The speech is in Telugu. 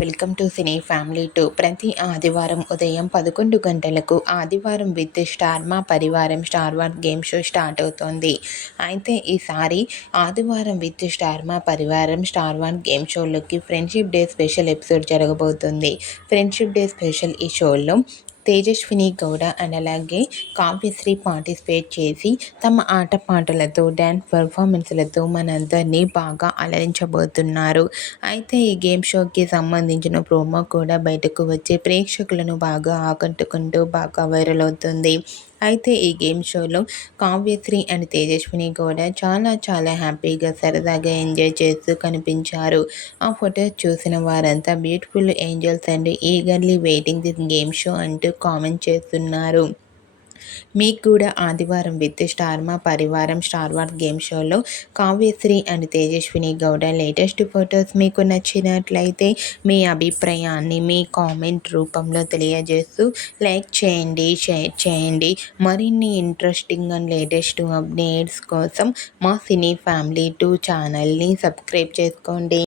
Welcome to cine family two. ప్రతి ఆదివారం ఉదయం పదకొండు గంటలకు ఆదివారం with star Maa Parivaram star war game show start అవుతోంది. అయితే ఈసారి ఆదివారం with star Maa Parivaram star war game షోలోకి friendship day special episode జరగబోతుంది. ఫ్రెండ్షిప్ డే స్పెషల్ ఈ షోలో తేజస్విని గౌడ అండ్ అలాగే కావ్యశ్రీ పార్టిసిపేట్ చేసి తమ ఆటపాటలతో డ్యాన్స్ పర్ఫార్మెన్స్లతో మనందరినీ బాగా అలరించబోతున్నారు. అయితే ఈ గేమ్ షోకి సంబంధించిన ప్రోమో కూడా బయటకు వచ్చి ప్రేక్షకులను బాగా ఆకట్టుకుంటూ బాగా వైరల్ అవుతుంది. అయితే ఈ గేమ్ షోలో కావ్యశ్రీ అండ్ తేజస్విని కూడా చాలా చాలా హ్యాపీగా సరదాగా ఎంజాయ్ చేస్తూ కనిపించారు. ఆ ఫొటోస్ చూసిన వారంతా beautiful angels and eagerly waiting this game show అంటూ కామెంట్ చేస్తున్నారు. మీకు కూడా ఆదివారం with star Maa Parivaram star war game షోలో Kavyasri and Tejaswini Gowda latest photos మీకు నచ్చినట్లయితే మీ అభిప్రాయాన్ని మీ కామెంట్ రూపంలో తెలియజేస్తూ లైక్ చేయండి షేర్ చేయండి. మరిన్ని ఇంట్రెస్టింగ్ అండ్ లేటెస్ట్ అప్డేట్స్ కోసం మా సినీ ఫ్యామిలీ టూ ఛానల్ని సబ్స్క్రైబ్ చేసుకోండి.